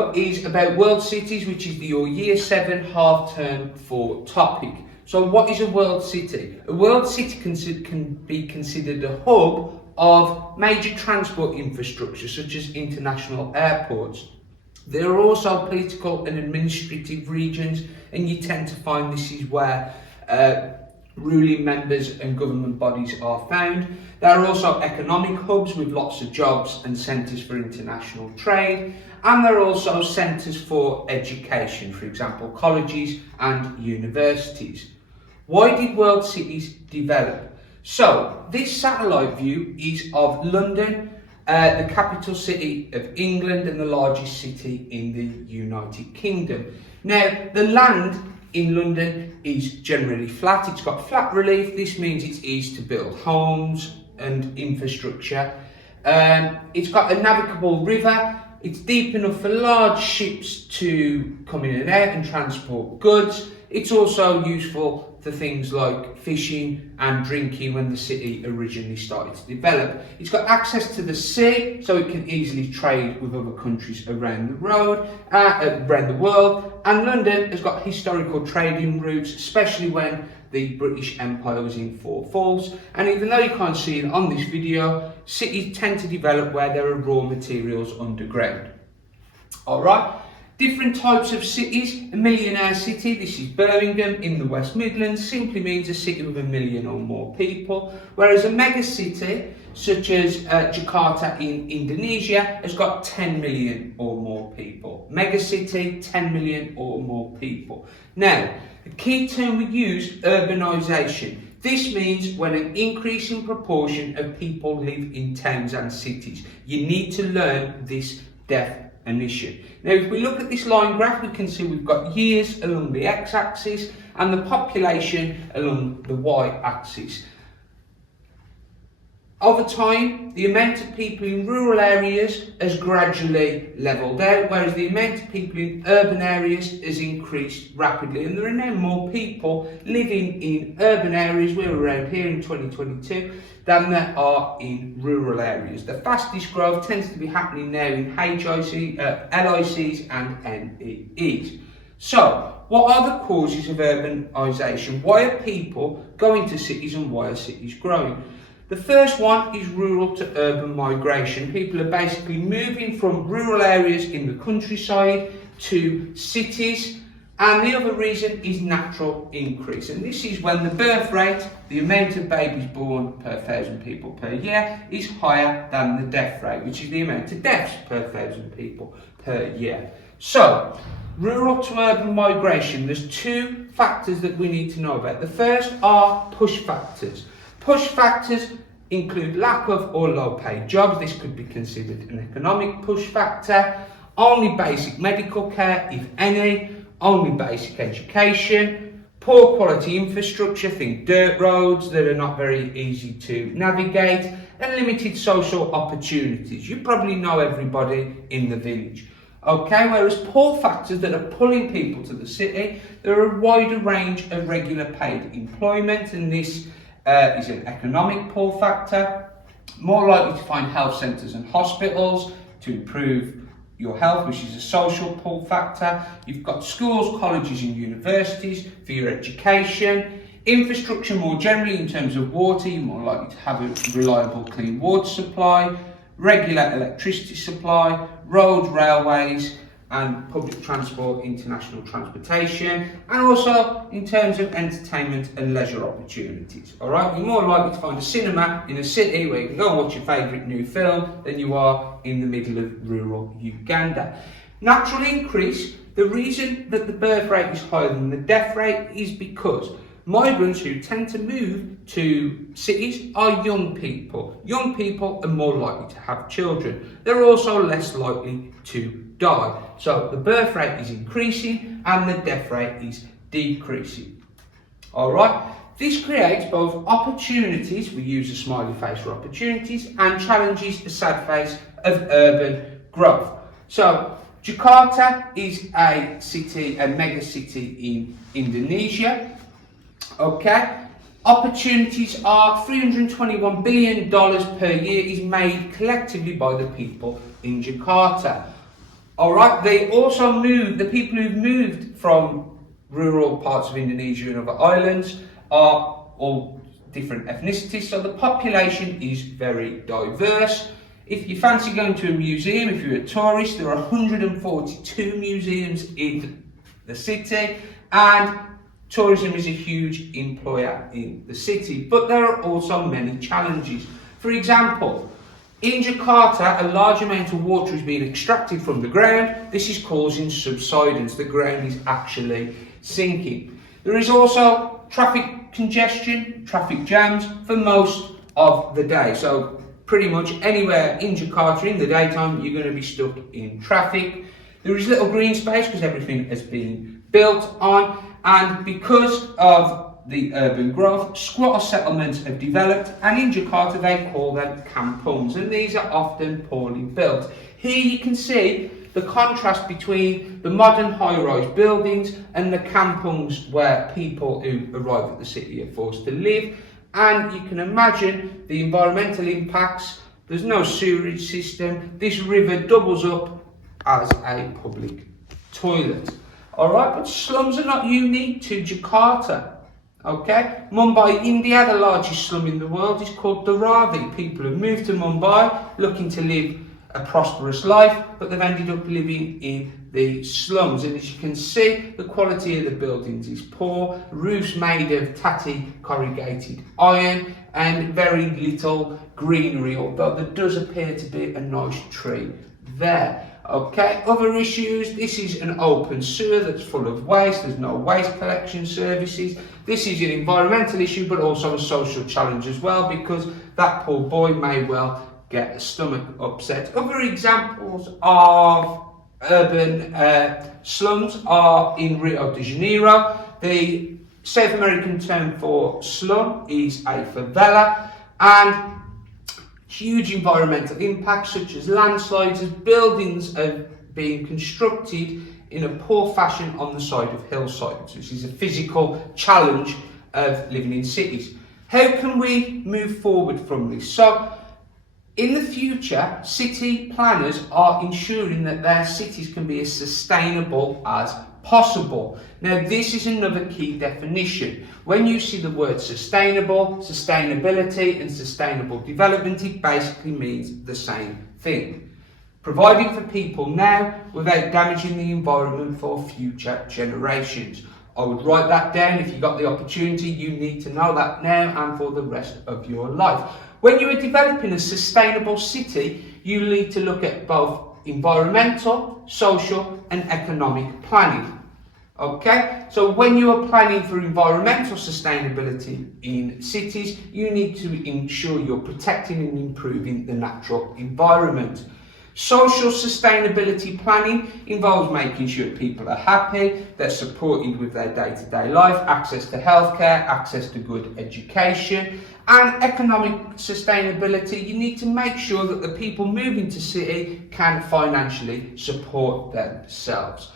video is about world cities, which is your year 7 half term 4 topic. So what is a world city? A world city can be considered a hub of major transport infrastructure such as international airports. There are also political and administrative regions, and you tend to find this is where ruling members and government bodies are found. There are also economic hubs with lots of jobs and centres for international trade, and there are also centres for education, for example colleges and universities. Why did world cities develop? So this satellite view is of London, the capital city of England and the largest city in the United Kingdom. Now the land in London is generally flat. It's got flat relief. This means it's easy to build homes and infrastructure. It's got a navigable river. It's deep enough for large ships to come in and out and transport goods. It's also useful for things like fishing and drinking when the city originally started to develop. It's got access to the sea, so it can easily trade with other countries around the world. And London has got historical trading routes, especially when the British Empire was in Four Falls. And even though you can't see it on this video, cities tend to develop where there are raw materials underground. Alright. Different types of cities. A millionaire city, this is Birmingham in the West Midlands, simply means a city with 1 million or more people, whereas a mega city such as Jakarta in Indonesia has got 10 million or more people. Mega city, 10 million or more people. Now, the key term we use, urbanisation. This means when an increasing proportion of people live in towns and cities. You need to learn this definition. Now if we look at this line graph, we can see we've got years along the x-axis and the population along the y-axis. Over time, the amount of people in rural areas has gradually levelled out, whereas the amount of people in urban areas has increased rapidly. And there are now more people living in urban areas, we're around here in 2022, than there are in rural areas. The fastest growth tends to be happening now in LICs and NEEs. So, what are the causes of urbanisation? Why are people going to cities and why are cities growing? The first one is rural to urban migration. People are basically moving from rural areas in the countryside to cities, and the other reason is natural increase. And this is when the birth rate, the amount of babies born per 1,000 people per year, is higher than the death rate, which is the amount of deaths per 1,000 people per year. So, rural to urban migration, there's two factors that we need to know about. The first are push factors. Push factors include lack of or low paid jobs. This could be considered an economic push factor. Only basic medical care, if any. Only basic education. Poor quality infrastructure, think dirt roads that are not very easy to navigate. And limited social opportunities. You probably know everybody in the village. Okay, whereas poor factors that are pulling people to the city, there are a wider range of regular paid employment, and this is an economic pull factor. More likely to find health centres and hospitals to improve your health, which is a social pull factor. You've got schools, colleges and universities for your education. Infrastructure more generally in terms of water, you're more likely to have a reliable clean water supply, regular electricity supply, roads, railways and public transport, international transportation, and also in terms of entertainment and leisure opportunities. Alright, you're more likely to find a cinema in a city where you can go and watch your favourite new film than you are in the middle of rural Uganda. Natural increase, the reason that the birth rate is higher than the death rate is because migrants who tend to move to cities are young people. Young people are more likely to have children. They're also less likely to die. So the birth rate is increasing and the death rate is decreasing. Alright, this creates both opportunities, we use a smiley face for opportunities, and challenges, a sad face, of urban growth. So Jakarta is a city, a mega city in Indonesia. Okay, opportunities are $321 billion per year is made collectively by the people in Jakarta. Alright, they also moved, the people who've moved from rural parts of Indonesia and other islands are all different ethnicities, so the population is very diverse. If you fancy going to a museum, if you're a tourist, there are 142 museums in the city, and tourism is a huge employer in the city, but there are also many challenges. For example, in Jakarta, a large amount of water is being extracted from the ground. This is causing subsidence. The ground is actually sinking. There is also traffic congestion, traffic jams for most of the day. So pretty much anywhere in Jakarta in the daytime, you're going to be stuck in traffic. There is little green space because everything has been built on, and because of the urban growth, squatter settlements have developed, and in Jakarta they call them kampungs, and these are often poorly built. Here you can see the contrast between the modern high-rise buildings and the kampungs where people who arrive at the city are forced to live, and you can imagine the environmental impacts. There's no sewerage system. This river doubles up as a public toilet. Alright, but slums are not unique to Jakarta. Okay, Mumbai, India, the largest slum in the world, is called Dharavi. People have moved to Mumbai looking to live a prosperous life, but they've ended up living in the slums. And as you can see, the quality of the buildings is poor, roofs made of tatty corrugated iron, and very little greenery, although there does appear to be a nice tree there. Okay, other issues, this is an open sewer that's full of waste, there's no waste collection services. This is an environmental issue, but also a social challenge as well, because that poor boy may well get a stomach upset. Other examples of urban slums are in Rio de Janeiro. The South American term for slum is a favela, and huge environmental impacts such as landslides, as buildings are being constructed in a poor fashion on the side of hillsides, which is a physical challenge of living in cities. How can we move forward from this? So, in the future, city planners are ensuring that their cities can be as sustainable as possible. Now, this is another key definition. When you see the word sustainable, sustainability and sustainable development, it basically means the same thing. Providing for people now without damaging the environment for future generations. I would write that down. If you got the opportunity, you need to know that now and for the rest of your life. When you are developing a sustainable city, you need to look at both environmental, social and economic planning. Okay, so when you are planning for environmental sustainability in cities, you need to ensure you're protecting and improving the natural environment. Social sustainability planning involves making sure people are happy, they're supported with their day-to-day life, access to healthcare, access to good education. And economic sustainability, you need to make sure that the people moving to city can financially support themselves.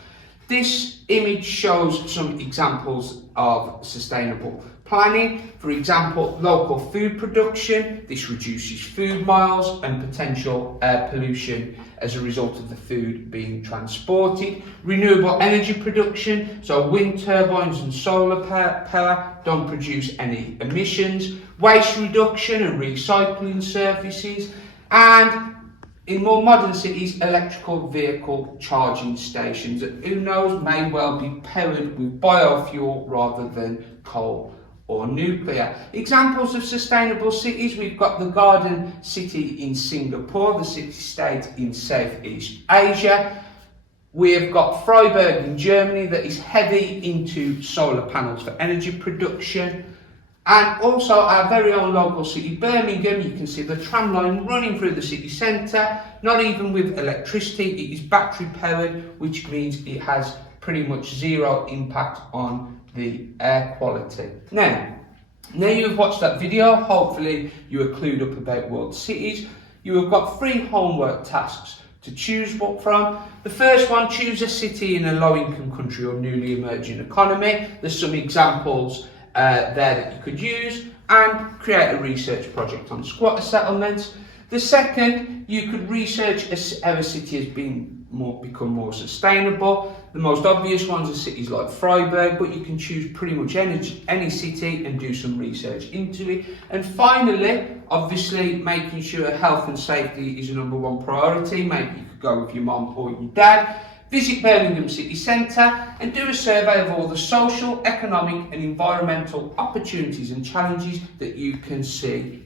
This image shows some examples of sustainable planning. For example, local food production. This reduces food miles and potential air pollution as a result of the food being transported. Renewable energy production, so wind turbines and solar power don't produce any emissions. Waste reduction and recycling services, and in more modern cities, electrical vehicle charging stations that, who knows, may well be powered with biofuel rather than coal or nuclear. Examples of sustainable cities, we've got the Garden City in Singapore, the city-state in Southeast Asia. We have got Freiburg in Germany that is heavy into solar panels for energy production. And also our very own local city, Birmingham, you can see the tram line running through the city centre, not even with electricity, it is battery powered, which means it has pretty much zero impact on the air quality. Now you've watched that video, hopefully you are clued up about world cities. You have got 3 homework tasks to choose from. The first one, choose a city in a low-income country or newly emerging economy. There's some examples there that you could use, and create a research project on squatter settlements. The second, you could research how a city has been become more sustainable. The most obvious ones are cities like Freiburg, but you can choose pretty much any city and do some research into it. And finally, obviously, making sure health and safety is a #1 priority. Maybe you could go with your mum or your dad. Visit Birmingham city centre and do a survey of all the social, economic and environmental opportunities and challenges that you can see.